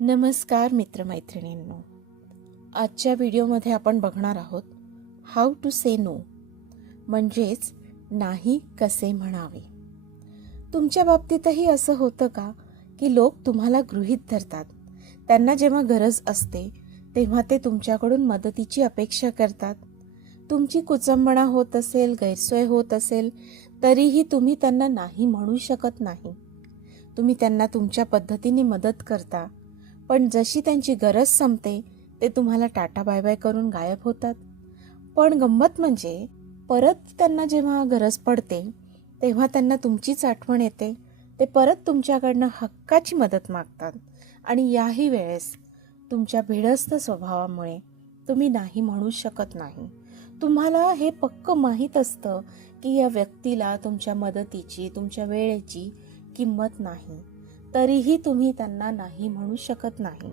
नमस्कार मित्रमैत्रिणींनो. आजच्या व्हिडिओमध्ये आपण बघणार आहोत हाऊ टू से नो म्हणजेच नाही कसे म्हणावे. तुमच्या बाबतीतही असं होतं का की लोक तुम्हाला गृहीत धरतात? त्यांना जेव्हा गरज असते तेव्हा ते तुमच्याकडून मदतीची अपेक्षा करतात. तुमची कुचंबणा होत असेल गैरसोय होत असेल तरीही तुम्ही त्यांना नाही म्हणू शकत नाही. तुम्ही त्यांना तुमच्या पद्धतीने मदत करता पण जशी त्यांची गरज संपते ते तुम्हाला टाटा बाय बाय करून गायब होतात. पण गंमत म्हणजे परत त्यांना जेव्हा गरज पडते तेव्हा त्यांना तुमचीच आठवण येते. ते परत तुमच्याकडनं हक्काची मदत मागतात. आणि याही वेळेस तुमच्या भिडस्त स्वभावामुळे तुम्ही नाही म्हणू शकत नाही. तुम्हाला हे पक्क माहीत असतं की या व्यक्तीला तुमच्या मदतीची तुमच्या वेळेची किंमत नाही. तरीही तुम्ही त्यांना नाही म्हणू शकत नाही.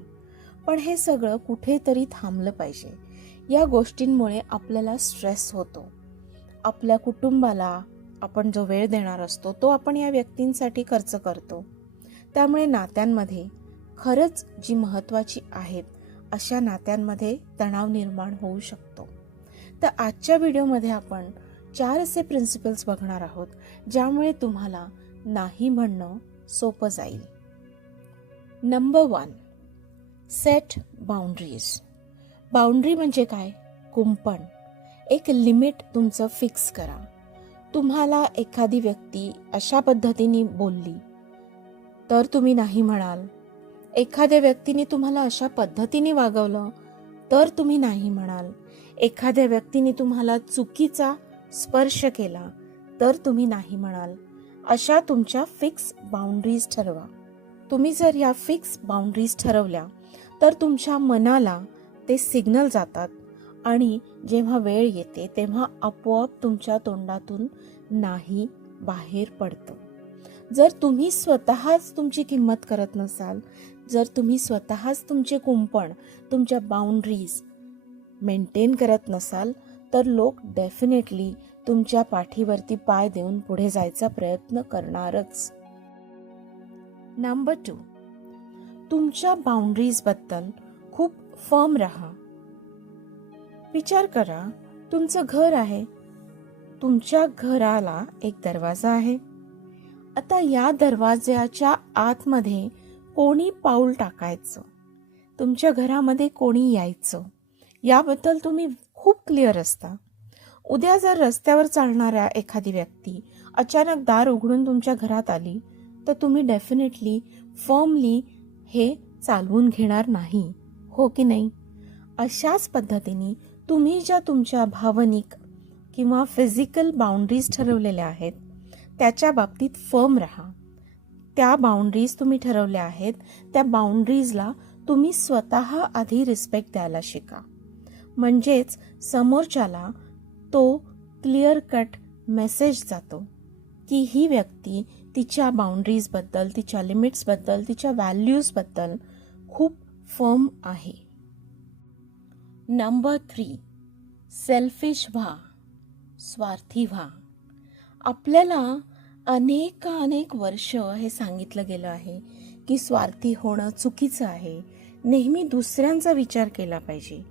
पण हे सगळं कुठेतरी थांबलं पाहिजे. या गोष्टींमुळे आपल्याला स्ट्रेस होतो. आपल्या कुटुंबाला आपण जो वेळ देणार असतो तो आपण या व्यक्तींसाठी खर्च करतो. त्यामुळे नात्यांमध्ये खरंच जी महत्त्वाची आहेत अशा नात्यांमध्ये तणाव निर्माण होऊ शकतो. तर आजच्या व्हिडिओमध्ये आपण चार असे प्रिन्सिपल्स बघणार आहोत ज्यामुळे तुम्हाला नाही म्हणणं सोपं जाईल. Number one set boundaries boundary म्हणजे काय? कुंपण. एक लिमिट तुमचं फिक्स करा. तुम्हाला एखादी व्यक्ती अशा पद्धतीने बोलली तर तुम्ही नाही म्हणाल. एखाद्या व्यक्तीने तुम्हाला अशा पद्धतीने वागवलं तर तुम्ही नाही म्हणाल. एखाद्या व्यक्तीने तुम्हाला चुकीचा स्पर्श केला तर तुम्ही नाही म्हणाल. अशा तुमच्या फिक्स बाउंड्रीज ठरवा. तुम्ही जर या फिक्स बाउंड्रीज ठरवल्या तर तुमच्या मनाला ते सिग्नल जातात आणि जेव्हा वेळ येते तेव्हा आपोआप तुमच्या तोंडातून नाही बाहेर पडतं. जर तुम्ही स्वतःच तुमची किंमत करत नसाल जर तुम्ही स्वतःच तुमचे कुंपण तुमच्या बाउंड्रीज मेंटेन करत नसाल तर लोक डेफिनेटली तुमच्या पाठीवरती पाय देऊन पुढे जायचा प्रयत्न करणारच. नंबर टू तुमच्या बाउंड्रीजबद्दल खूप फर्म राहा. विचार करा तुमचं घर आहे. तुमच्या घराला एक दरवाजा आहे. आता या दरवाजाच्या आतमध्ये कोणी पाऊल टाकायचं? तुमच्या घरामध्ये कोणी यायचं? याबद्दल तुम्ही खूप क्लिअर असता. उद्या जर रस्त्यावर चालणाऱ्या एखादी व्यक्ती अचानक दार उघडून तुमच्या घरात आली तर तुम्ही डेफिनेटली फर्मली हे चालवून घेणार नाही. हो की नाही? अशाच पद्धतीने तुम्ही ज्या तुमच्या भावनिक किंवा फिजिकल बाउंड्रीज ठरवलेल्या आहेत त्याच्या बाबतीत फर्म राहा. त्या बाउंड्रीज तुम्ही ठरवल्या आहेत त्या बाउंड्रीजला तुम्ही स्वतः आधी रिस्पेक्ट द्यायला शिका. म्हणजेच समोरच्याला तो क्लिअर कट मेसेज जातो की ही व्यक्ती तिच्या बाउंड्रीजबद्दल तिच्या लिमिट्सबद्दल तिच्या व्हॅल्यूजबद्दल खूप फर्म आहे. नंबर थ्री सेल्फिश व्हा स्वार्थी व्हा. आपल्याला अनेक अनेक वर्ष हे सांगितलं गेलं आहे की स्वार्थी होणं चुकीचं आहे. नेहमी दुसऱ्यांचा विचार केला पाहिजे.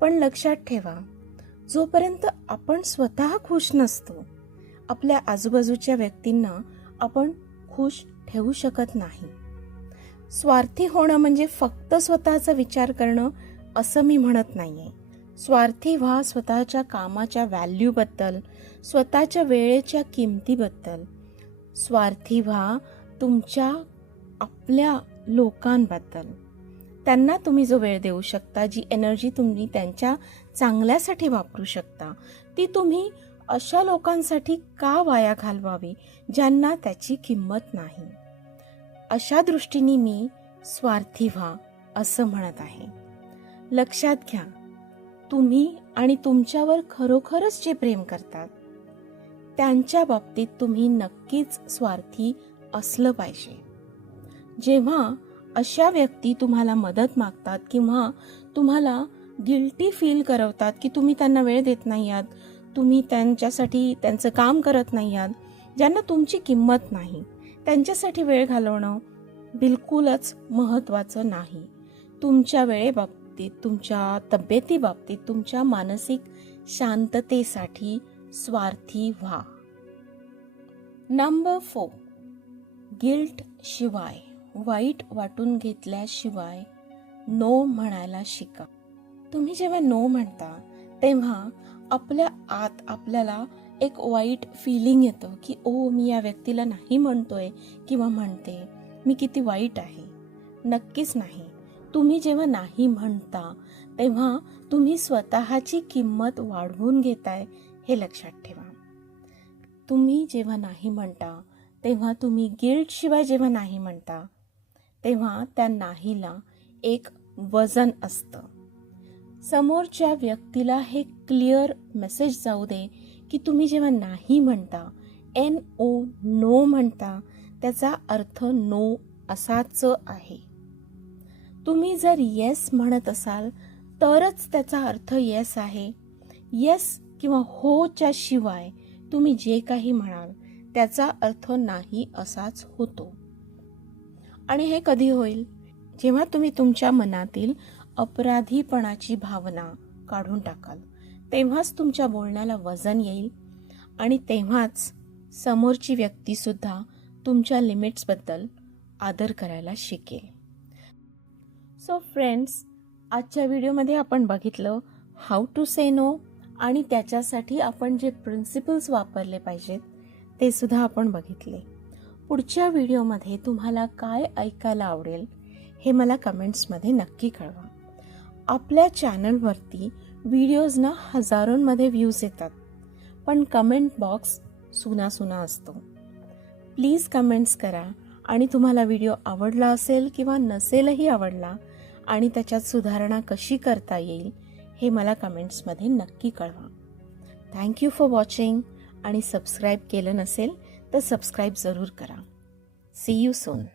पण लक्षात ठेवा जोपर्यंत आपण स्वतः खुश नसतो आपल्या आजूबाजूच्या व्यक्तींना आपण खुश ठेवू शकत नाही. स्वार्थी होणं म्हणजे फक्त स्वतःचा विचार करणं असं मी म्हणत नाही आहे स्वार्थी व्हा स्वतःच्या कामाच्या व्हॅल्यूबद्दल स्वतःच्या वेळेच्या किमतीबद्दल. स्वार्थी व्हा तुमच्या आपल्या लोकांबद्दल. त्यांना तुम्ही जो वेळ देऊ शकता जी एनर्जी तुम्ही त्यांच्या चांगल्यासाठी वापरू शकता ती तुम्ही अशा लोकांसाठी का वाया घालवावी? ज्यांना त्याची किंमत नाही. अशा दृष्टीने मी स्वार्थी व्हा असं म्हणत आहे. लक्षात घ्या तुम्ही आणि तुमच्यावर खरोखरच जे प्रेम करतात त्यांच्या बाबतीत तुम्ही नक्कीच स्वार्थी असलं पाहिजे. जेव्हा अशा व्यक्ती तुम्हाला मदत मागतात किंवा तुम्हाला गिल्टी फील करवतात की तुम्ही त्यांना वेळ देत नाही आहात तुम्ही त्यांच्यासाठी त्यांचं काम करत नाही आहात ज्यांना तुमची किंमत नाही. त्यांच्यासाठी वेळ घालवणं बिलकुलच महत्त्वाचं नाही. तुमच्या वेळेबाबतीत तुमच्या तब्येतीबाबतीत तुमच्या मानसिक शांततेसाठी स्वार्थी व्हा. नंबर फोर गिल्ट शिवाय. वाईट वाटून घेतल्याशिवाय नो म्हणायला शिका. तुम्ही जेव्हा नो म्हणता तेव्हा आपल्या आत आपल्याला एक वाईट फिलिंग येतं की ओ मी या व्यक्तीला नाही म्हणतोय किंवा म्हणते मी किती वाईट आहे. नक्कीच नाही. तुम्ही जेव्हा नाही म्हणता तेव्हा तुम्ही स्वतःची किंमत वाढवून घेताय हे लक्षात ठेवा. तुम्ही जेव्हा नाही म्हणता तेव्हा तुम्ही गिल्ट शिवाय जेव्हा नाही म्हणता तेव्हा त्या नाहीला एक वजन असतं. समोरच्या व्यक्तीला हे क्लिअर मेसेज जाऊ दे की तुम्ही जेव्हा नाही म्हणता एन ओ नो म्हणता त्याचा अर्थ नो असाच आहे. तुम्ही जर येस म्हणत असाल तरच त्याचा अर्थ येस आहे. येस किंवा होच्या शिवाय तुम्ही जे काही म्हणाल त्याचा अर्थ नाही असाच होतो. आणि हे कधी होईल? जेव्हा तुम्ही तुमच्या मनातील अपराधीपणाची भावना काढून टाकाल तेव्हाच तुमच्या बोलण्याला वजन येईल आणि तेव्हाच समोरची व्यक्तीसुद्धा तुमच्या लिमिट्सबद्दल आदर करायला शिकेल. सो फ्रेंड्स आजच्या व्हिडिओमध्ये आपण बघितलं हाऊ टू से नो आणि त्याच्यासाठी आपण जे प्रिन्सिपल्स वापरले पाहिजेत ते सुद्धा आपण बघितले. पुढच्या व्हिडिओमध्ये तुम्हाला काय ऐकायला आवडेल हे मला कमेंट्समध्ये नक्की कळवा. आपल्या चॅनलवरती व्हिडिओजना हजारोंमध्ये व्ह्यूज येतात पण कमेंट बॉक्स सुना सुना असतो. प्लीज कमेंट्स करा आणि तुम्हाला व्हिडिओ आवडला असेल किंवा नसेलही आवडला आणि त्याच्यात सुधारणा कशी करता येईल हे मला कमेंट्समध्ये नक्की कळवा. थँक्यू फॉर वॉचिंग आणि सबस्क्राईब केलं नसेल तर सबस्क्राईब जरूर करा. C you soon